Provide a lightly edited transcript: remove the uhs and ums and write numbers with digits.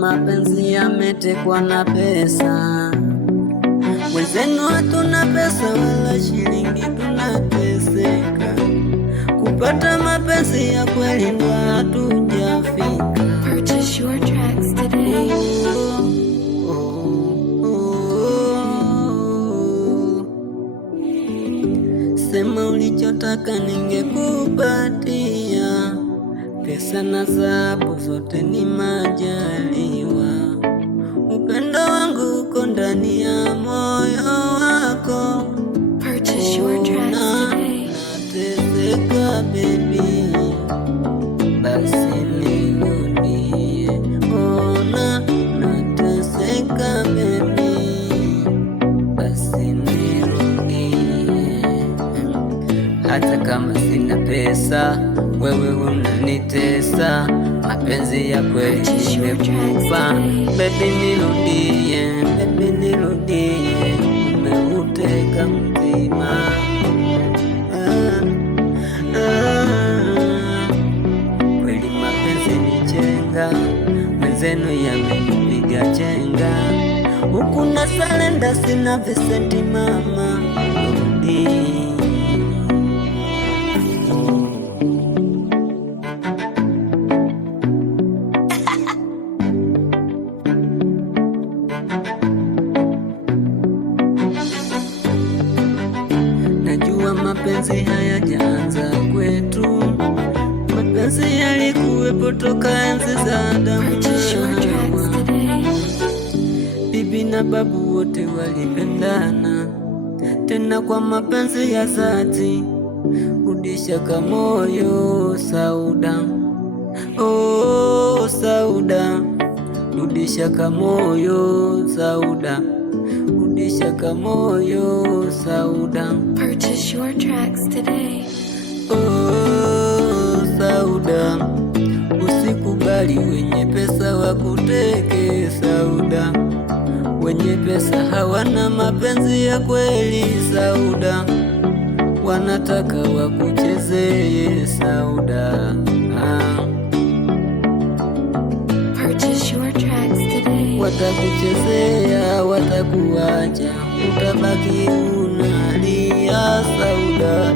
mapenzi yametekwa na pesa. Wenzenu hatuna pesa wala shilingi, tunateseka. Kupata mapenzi ya kweli ndo hatujafika. Purchase your tracks today. Sema ulichotaka ningekupatia, pesa na dhahabu zote ni majaliwa. Upendo wangu uko ndani ya moyo wako. Purchase your tracks today. Nateseka baby, basi nirudie. Ona nateseka baby, basi nirudie. Hata kama sina pesa, wewe unanitesa. Mapenzi ya kweli nimekupa, baby nirudie, baby nirudie. Umeuteka mtima, kweli mapenzi ni chenga, mwenzenu yamenipiga chenga. Huku na salenda, sina visenti mama, nirudie. Najua mapenzi hayajaanza kwetu, mapenzi yalikuwepo toka enzi za Adamu na Hawa. Bibi na babu wote walipendana, tena kwa mapenzi ya dhati. Rudisha kamoyo Sauda, oh Sauda, rudisha kamoyo Sauda, rudisha kamoyo Sauda. Purchase your tracks today. Oh Sauda, usikubali wenye pesa wakuteke Sauda. Wenye pesa hawana mapenzi ya kweli Sauda, wanataka wakuchezee Sauda. Purchase your tracks today. Watakuchezea, watakuacha, utabaki unalia Sauda.